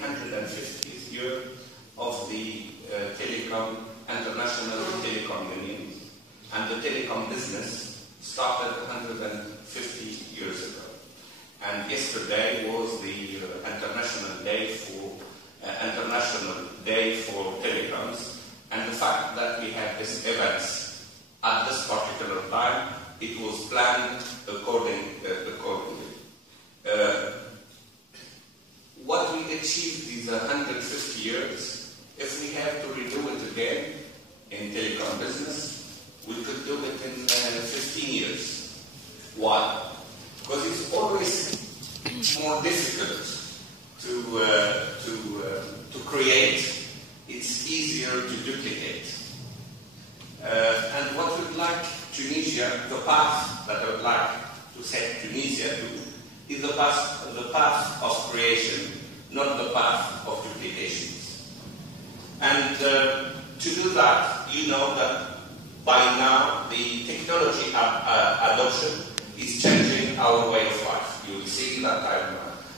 150th year of the International Telecom Union, and the telecom business started 150 years ago. And yesterday was the International Day for Telecoms, and the fact that we have these events at this particular time, it was planned accordingly. What we achieved these 150 years, if we have to redo it again in telecom business, we could do it in 15 years. Why? Because it's always more difficult to create. It's easier to duplicate. And what we'd like Tunisia, the path that I would like to set Tunisia to, is the path of creation, not the path of duplications. And to do that, you know that by now the technology adoption is changing our way of life. You will see that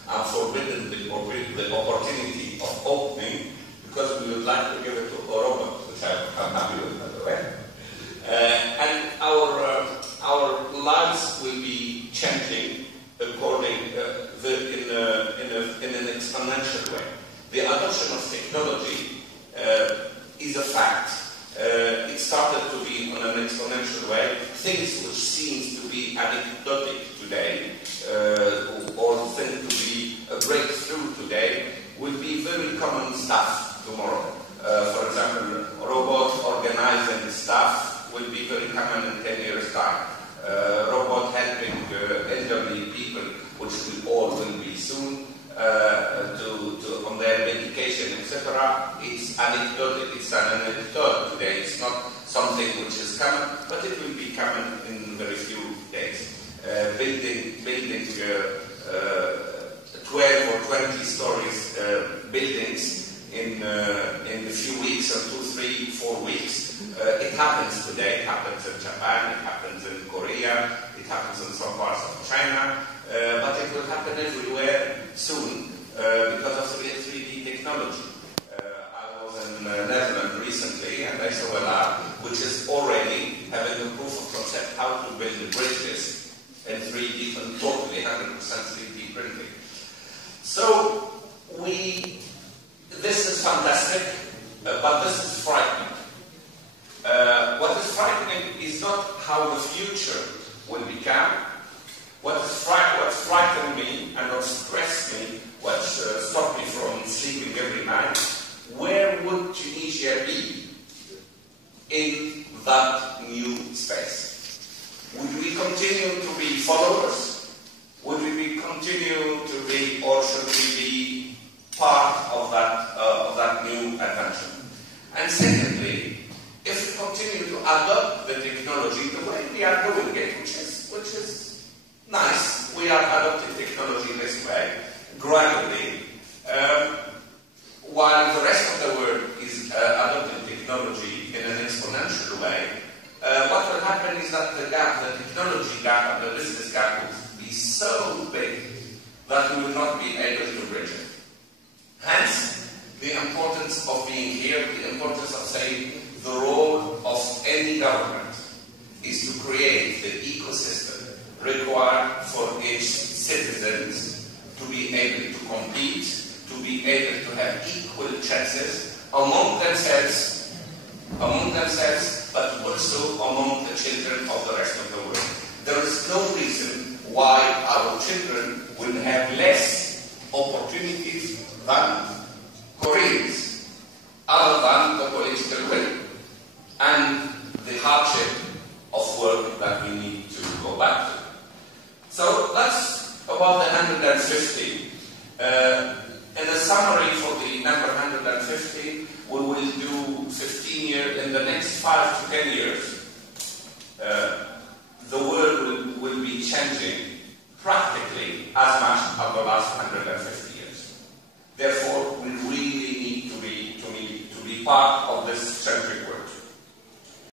I'm forbidden the opportunity of opening, because we would like to give it to a robot, which I'm happy with, by the way. And our lives will be changing according in an exponential way. The adoption of technology is a fact. It started to be on an exponential way. Things which seems to be anecdotic today, or think to be a breakthrough today, will be very common stuff tomorrow. For example, a robot organizing stuff will be very common in 10 years' time. Robot helping elderly people, which we all will be soon, on their medication, etc. It's anecdotal. It's an anecdote today. It's not something which is common, but it will be common in very few days. Building 12 or 20 stories buildings in a few weeks, or 2, 3, 4 weeks. It happens today. It happens in Japan. It happens in Korea. It happens in some parts of China. But it will happen everywhere soon because of 3D technology. I was in Netherlands recently, and I saw a lab which is already having a proof of concept how to build the bridges in 3D, and totally 100% 3D printing. So this is fantastic, but this is frightening. What is frightening is not how the future will become. What's frightened me and what stressed me, what stopped me from sleeping every night, where would Tunisia be in that new space? Would we continue to be followers? Would we continue to be, or should we be part of that new adventure? And secondly, if we continue to adopt the technology the way we are doing it, which is nice, we are adopting technology this way, gradually, while the rest of the world is adopting technology in an exponential way, what will happen is that the technology gap and the business gap will be so big that we will not be able to bridge it. Hence, the importance of being here, the importance of saying the role of any government is to create the ecosystem required for its citizens to be able to compete, to be able to have equal chances among themselves, but also among the children of the rest of the world. There is no reason why our children will have less opportunities than Koreans, other than the political will and the hardship of work that we need to go back to. So that's about the 150. In a summary for the number 150, we will do 15 years, in the next 5 to 10 years,